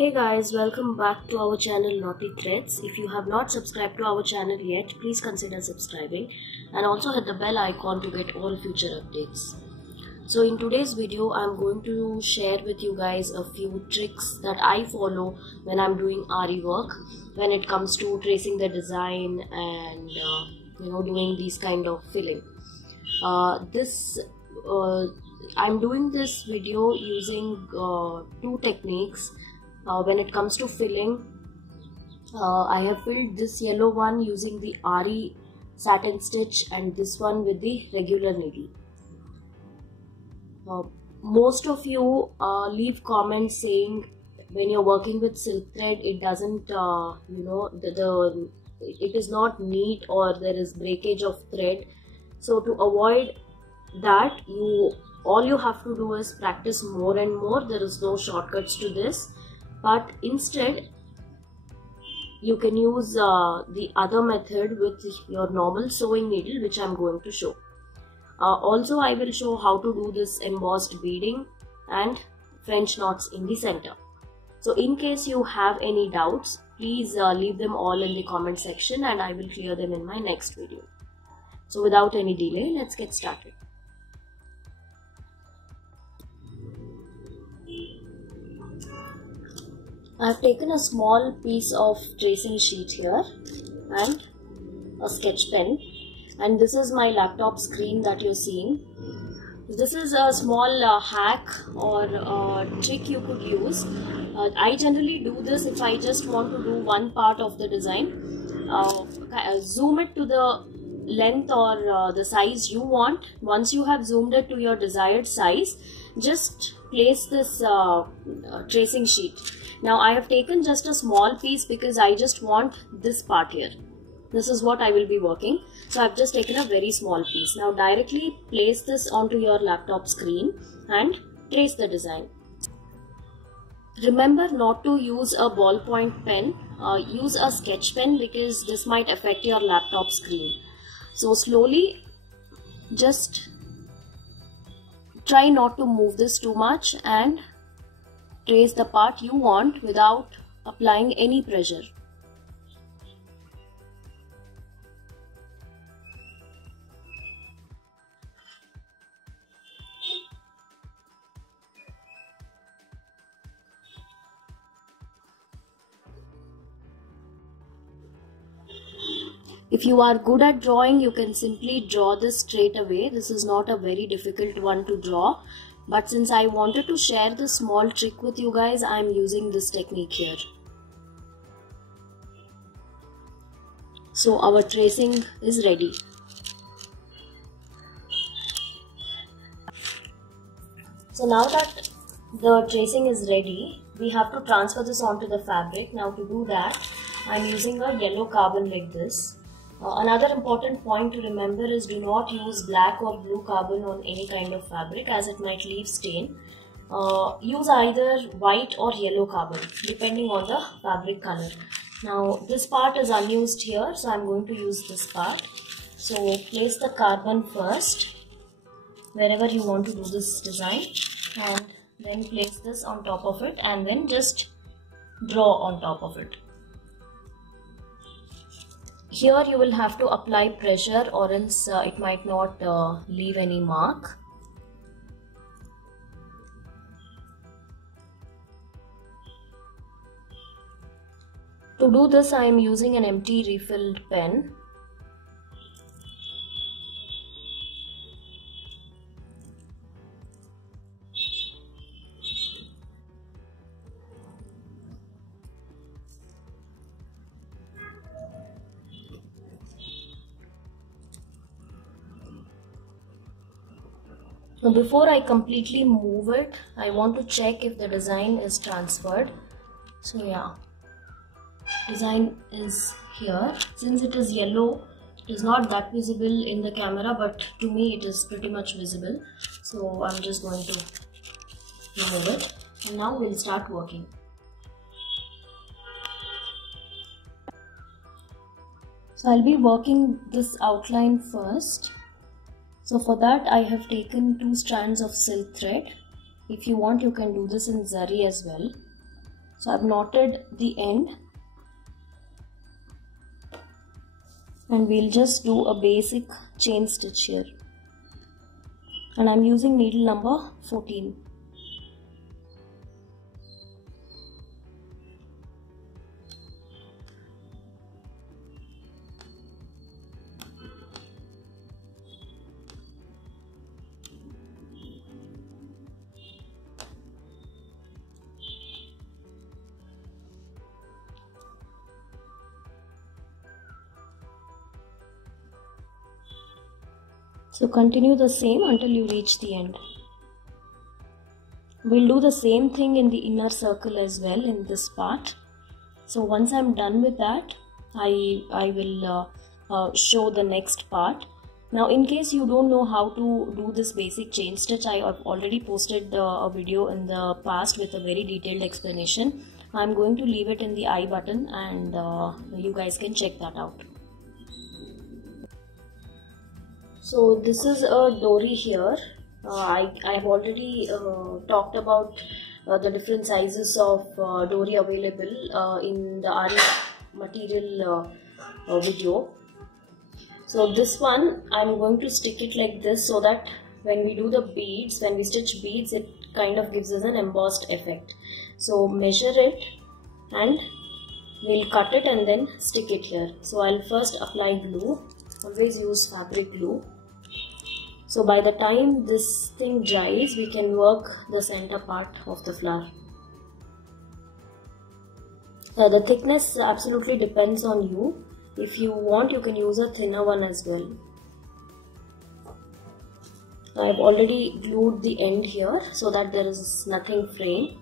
Hey guys, welcome back to our channel Knotty Threadz. If you have not subscribed to our channel yet, please consider subscribing and also hit the bell icon to get all future updates. So in today's video, I'm going to share with you guys a few tricks that I follow when I'm doing RE work, when it comes to tracing the design and doing these kind of filling. I'm doing this video using two techniques. When it comes to filling, I have filled this yellow one using the RE satin stitch and this one with the regular needle. Most of you leave comments saying when you're working with silk thread, it doesn't, it is not neat or there is breakage of thread. So to avoid that, all you have to do is practice more and more. There is no shortcuts to this. But instead, you can use the other method with your normal sewing needle, which I'm going to show. Also, I will show how to do this embossed beading and French knots in the center. So in case you have any doubts, please leave them all in the comment section and I will clear them in my next video. So without any delay, let's get started. I've taken a small piece of tracing sheet here and a sketch pen, and this is my laptop screen that you're seeing. This is a small hack or trick you could use. I generally do this if I just want to do one part of the design. Zoom it to the length or the size you want. Once you have zoomed it to your desired size, just place this tracing sheet. Now I have taken just a small piece because I just want this part here. This is what I will be working. So I've just taken a very small piece. Now directly place this onto your laptop screen and trace the design. Remember not to use a ballpoint pen. Use a sketch pen because this might affect your laptop screen. So slowly, just try not to move this too much and trace the part you want without applying any pressure. If you are good at drawing, you can simply draw this straight away. This is not a very difficult one to draw. But since I wanted to share this small trick with you guys, I am using this technique here. So our tracing is ready. So now that the tracing is ready, we have to transfer this onto the fabric. Now to do that, I am using a yellow carbon like this. Another important point to remember is do not use black or blue carbon on any kind of fabric as it might leave stain. Use either white or yellow carbon depending on the fabric color. Now this part is unused here, so I'm going to use this part. So place the carbon first wherever you want to do this design and then place this on top of it and then just draw on top of it. Here you will have to apply pressure or else it might not leave any mark. To do this, I am using an empty refilled pen. Now before I completely move it, I want to check if the design is transferred. So yeah, design is here. Since it is yellow, it is not that visible in the camera, but to me it is pretty much visible. So I'm just going to remove it and now we'll start working. So I'll be working this outline first. So for that I have taken 2 strands of silk thread. If you want, you can do this in zari as well. So I've knotted the end, and we'll just do a basic chain stitch here, and I'm using needle number 14. So continue the same until you reach the end. We'll do the same thing in the inner circle as well in this part. So once I'm done with that, I will show the next part. Now in case you don't know how to do this basic chain stitch, I have already posted a video in the past with a very detailed explanation. I'm going to leave it in the I button, and you guys can check that out. So this is a dory here. I have already talked about the different sizes of dory available in the RE material video. So this one I'm going to stick it like this, so that when we do the beads, when we stitch beads, it kind of gives us an embossed effect. So measure it and we'll cut it and then stick it here. So I'll first apply glue. Always use fabric glue. So by the time this thing dries, we can work the center part of the flower. The thickness absolutely depends on you. If you want, you can use a thinner one as well. I've already glued the end here so that there is nothing fraying.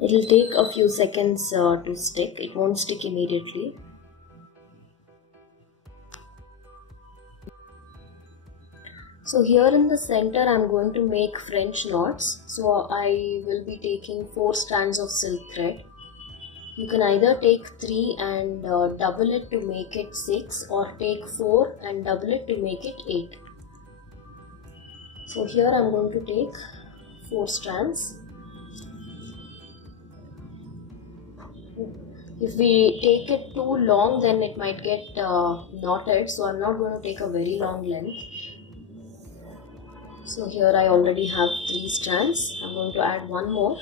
It will take a few seconds to stick. It won't stick immediately. So here in the center I'm going to make French knots. So I will be taking 4 strands of silk thread. You can either take 3 and double it to make it 6, or take 4 and double it to make it 8. So here I'm going to take 4 strands. If we take it too long, then it might get knotted, so I'm not going to take a very long length. So here I already have 3 strands. I'm going to add one more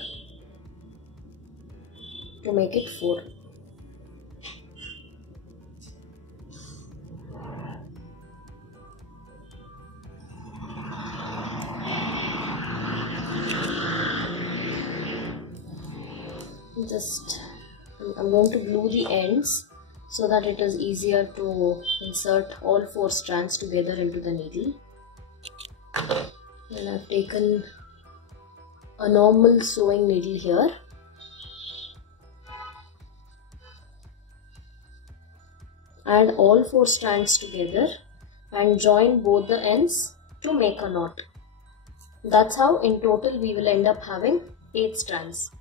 to make it 4. I'm going to glue the ends so that it is easier to insert all 4 strands together into the needle. And I've taken a normal sewing needle here. Add all 4 strands together and join both the ends to make a knot. That's how in total we will end up having 8 strands.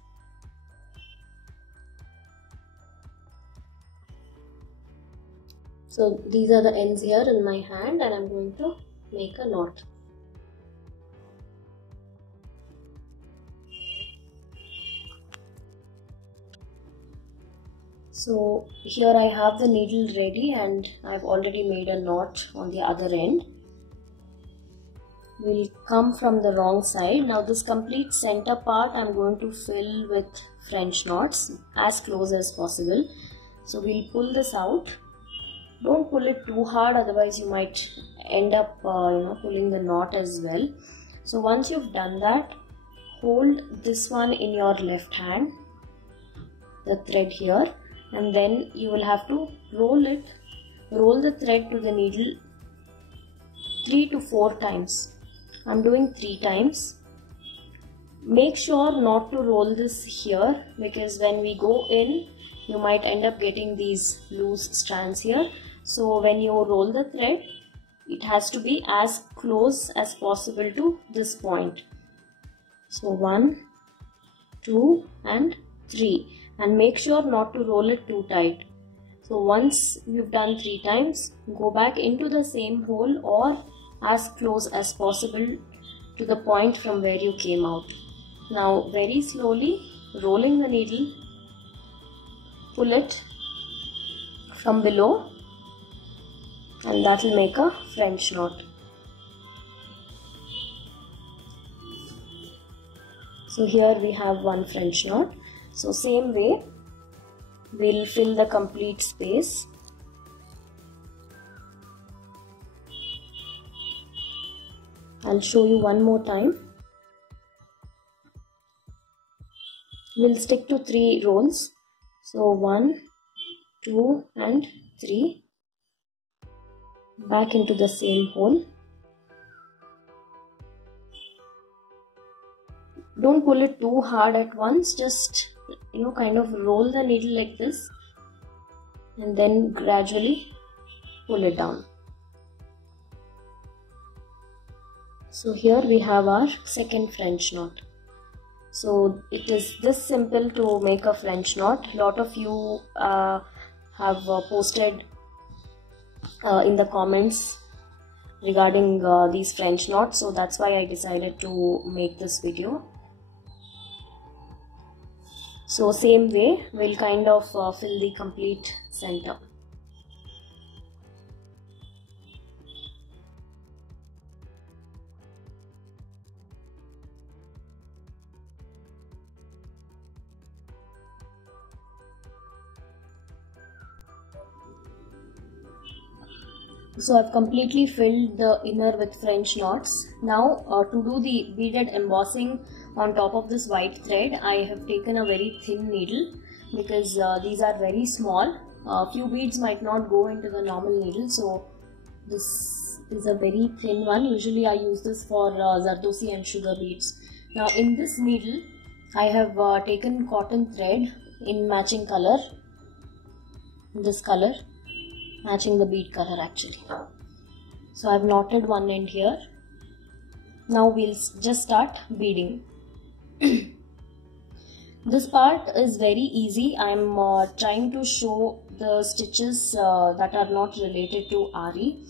So these are the ends here in my hand, and I'm going to make a knot. So here I have the needle ready, and I've already made a knot on the other end. We'll come from the wrong side. Now this complete center part I'm going to fill with French knots as close as possible. So we'll pull this out. Don't pull it too hard, otherwise you might end up pulling the knot as well. So once you've done that, hold this one in your left hand, the thread here, and then you will have to roll the thread to the needle 3 to 4 times. I'm doing 3 times. Make sure not to roll this here, because when we go in, you might end up getting these loose strands here. So when you roll the thread, it has to be as close as possible to this point. So 1, 2 and 3, and make sure not to roll it too tight. So once you've done 3 times, go back into the same hole or as close as possible to the point from where you came out. Now very slowly rolling the needle, pull it from below, and that will make a French knot. So here we have one French knot. So same way we'll fill the complete space. I'll show you one more time. We'll stick to 3 rolls. So 1, 2 and 3. Back into the same hole. Don't pull it too hard at once, just kind of roll the needle like this and then gradually pull it down. So here we have our second French knot. So it is this simple to make a French knot. A lot of you have posted in the comments regarding these French knots, so that's why I decided to make this video. So same way we'll kind of fill the complete center. So I've completely filled the inner with French knots. Now to do the beaded embossing on top of this white thread, I have taken a very thin needle because these are very small. Few beads might not go into the normal needle, so this is a very thin one. Usually I use this for Zardosi and sugar beads. Now in this needle I have taken cotton thread in matching color, this color, matching the bead color actually. So I've knotted one end here. Now we'll just start beading. This part is very easy. I'm trying to show the stitches that are not related to Ari.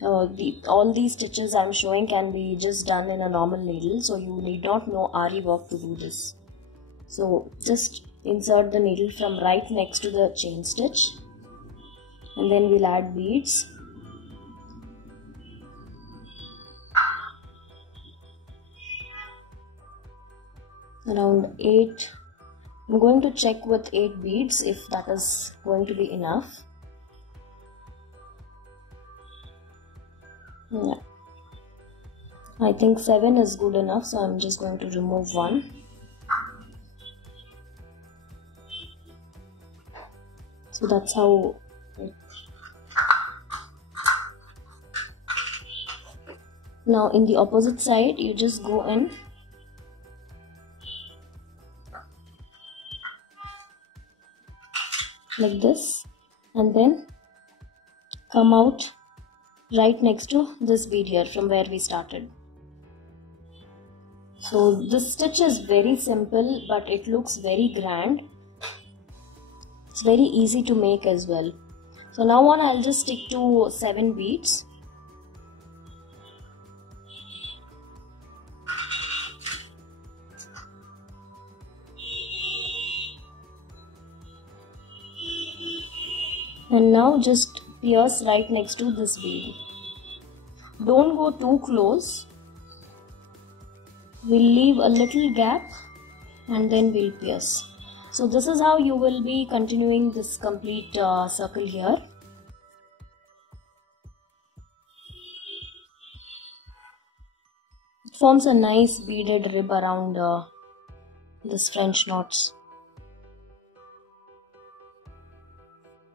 All these stitches I'm showing can be just done in a normal needle, so you need not know Ari work to do this. So just insert the needle from right next to the chain stitch, and then we'll add beads. Around 8. I'm going to check with 8 beads if that is going to be enough. Yeah. I think 7 is good enough, so I'm just going to remove one. So that's how now in the opposite side you just go in like this and then come out right next to this bead here from where we started. So this stitch is very simple, but it looks very grand. It's very easy to make as well. So now on I'll just stick to 7 beads. And now just pierce right next to this bead. Don't go too close. We'll leave a little gap and then we'll pierce. So this is how you will be continuing this complete circle here. It forms a nice beaded rib around this French knots.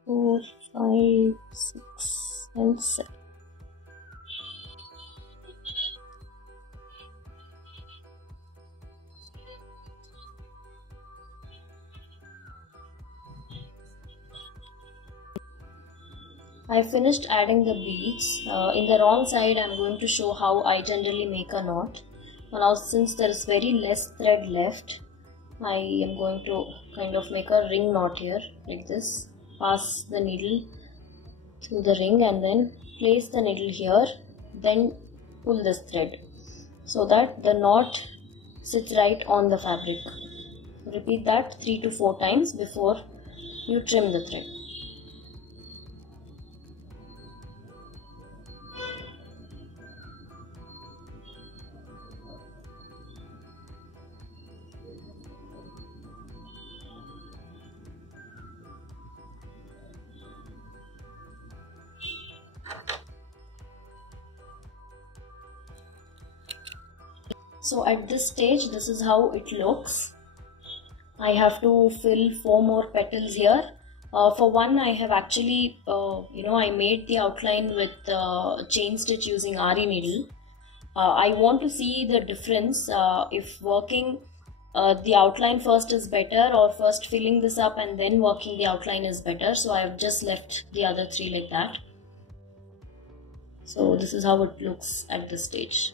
4, 5, 6 and 7. I finished adding the beads. In the wrong side I am going to show how I generally make a knot. Now since there is very less thread left, I am going to kind of make a ring knot here like this. Pass the needle through the ring and then place the needle here, then pull this thread so that the knot sits right on the fabric. Repeat that 3 to 4 times before you trim the thread. So at this stage, this is how it looks. I have to fill 4 more petals here. For one, I have actually, I made the outline with chain stitch using RE needle. I want to see the difference if working the outline first is better, or first filling this up and then working the outline is better. So I have just left the other 3 like that. So this is how it looks at this stage.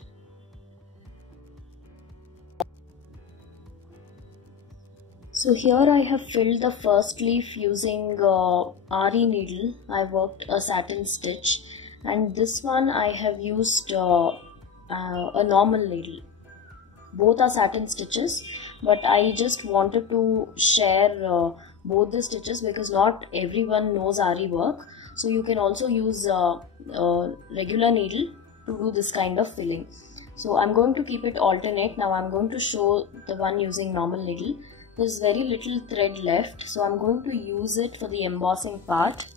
So here I have filled the first leaf using RE needle. I worked a satin stitch, and this one I have used a normal needle. Both are satin stitches, but I just wanted to share both the stitches because not everyone knows RE work. So you can also use regular needle to do this kind of filling. So I'm going to keep it alternate. Now I'm going to show the one using normal needle. There's very little thread left, so I'm going to use it for the embossing part.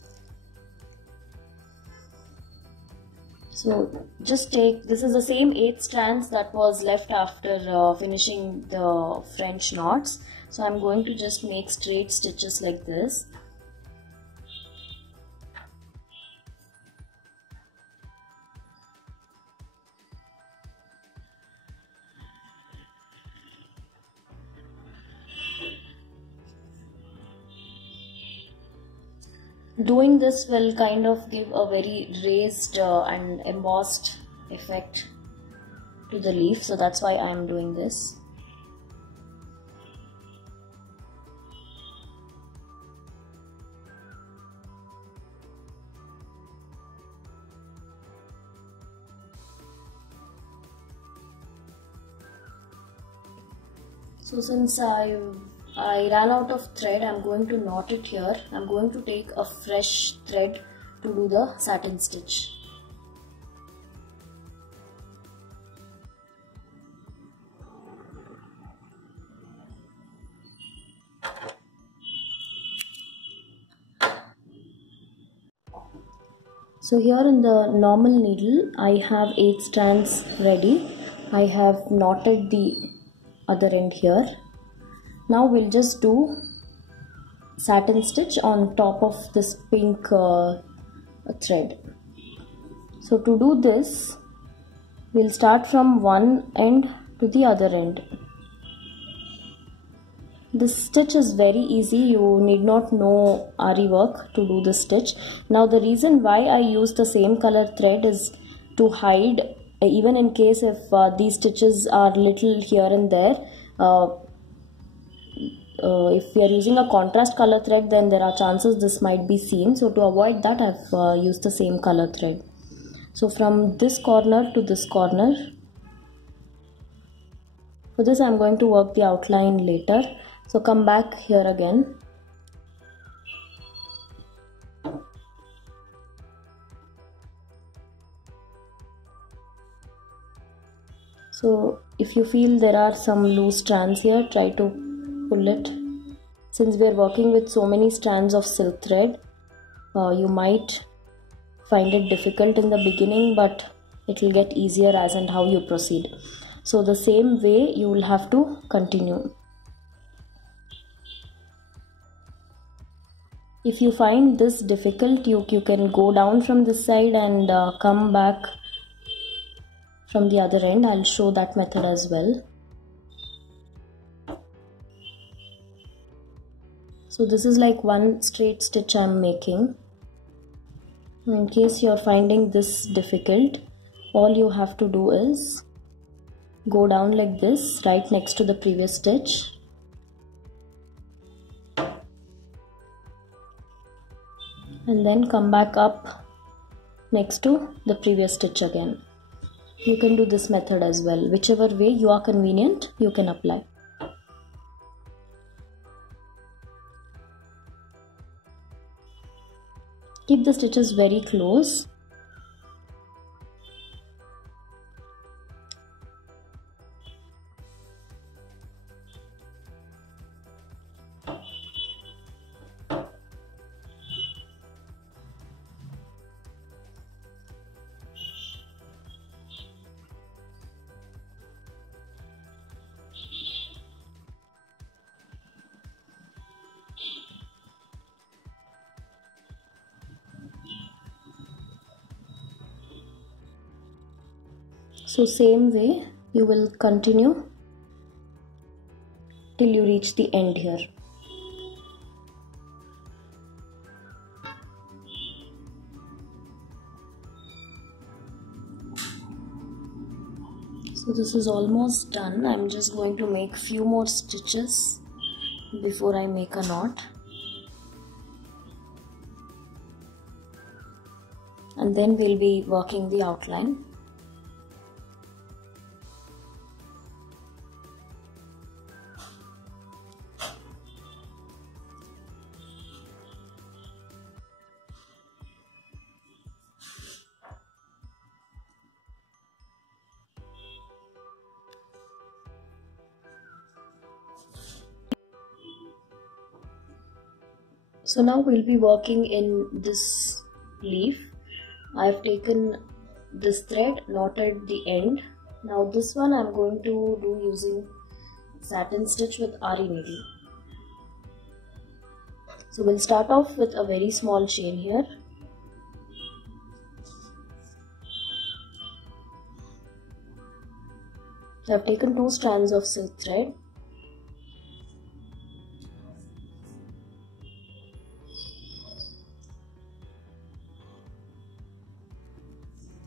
So just take, this is the same 8 strands that was left after finishing the French knots. So I'm going to just make straight stitches like this. Doing this will kind of give a very raised and embossed effect to the leaf, so that's why I am doing this. So since I ran out of thread, I'm going to knot it here. I'm going to take a fresh thread to do the satin stitch. So here in the normal needle, I have 8 strands ready. I have knotted the other end here. Now we'll just do satin stitch on top of this pink thread. So to do this, we'll start from one end to the other end. This stitch is very easy. You need not know RE work to do this stitch. Now the reason why I use the same color thread is to hide, even in case if these stitches are little here and there. If we are using a contrast color thread, then there are chances this might be seen. So to avoid that, I've used the same color thread. So from this corner to this corner, for this I'm going to work the outline later. So come back here again. So if you feel there are some loose strands here, try to pull it. Since we are working with so many strands of silk thread, you might find it difficult in the beginning, but it will get easier as and how you proceed. So the same way you will have to continue. If you find this difficult, you can go down from this side and come back from the other end. I'll show that method as well. So this is like one straight stitch I'm making. In case you're finding this difficult, all you have to do is go down like this, right next to the previous stitch, and then come back up next to the previous stitch again. You can do this method as well. Whichever way you are convenient, you can apply. Keep the stitches very close. So same way you will continue till you reach the end here. So this is almost done. I'm just going to make few more stitches before I make a knot. And then we'll be working the outline. So now we'll be working in this leaf. I've taken this thread, knotted the end. Now this one I'm going to do using satin stitch with Ari needle. So we'll start off with a very small chain here. I've taken 2 strands of silk thread.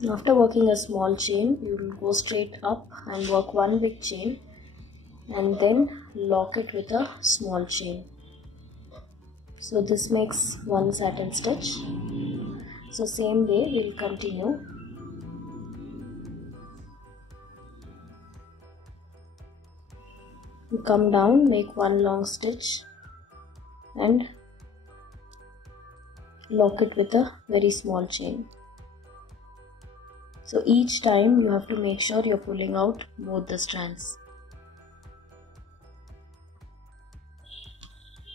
After working a small chain, you will go straight up and work one big chain and then lock it with a small chain. So this makes one satin stitch. So same way we'll continue. You come down, make one long stitch and lock it with a very small chain. So each time you have to make sure you're pulling out both the strands.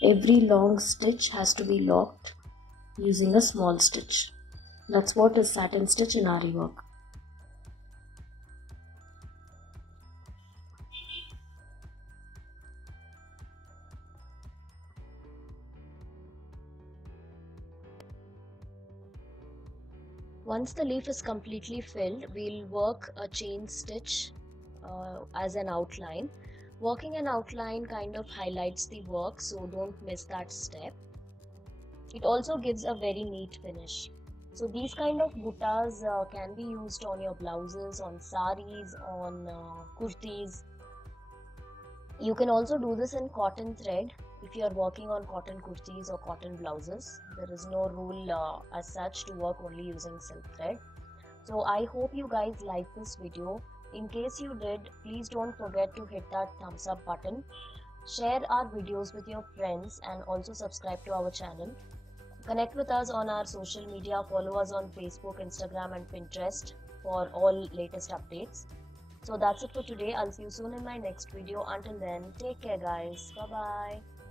Every long stitch has to be locked using a small stitch. That's what is satin stitch in Ari work. Once the leaf is completely filled, we'll work a chain stitch as an outline. Working an outline kind of highlights the work, so don't miss that step. It also gives a very neat finish. So these kind of buttas can be used on your blouses, on saris, on kurtis. You can also do this in cotton thread if you are working on cotton kurtis or cotton blouses. There is no rule as such to work only using silk thread. So I hope you guys liked this video. In case you did, please don't forget to hit that thumbs up button. Share our videos with your friends and also subscribe to our channel. Connect with us on our social media. Follow us on Facebook, Instagram and Pinterest for all latest updates. So that's it for today. I'll see you soon in my next video. Until then, take care guys. Bye bye.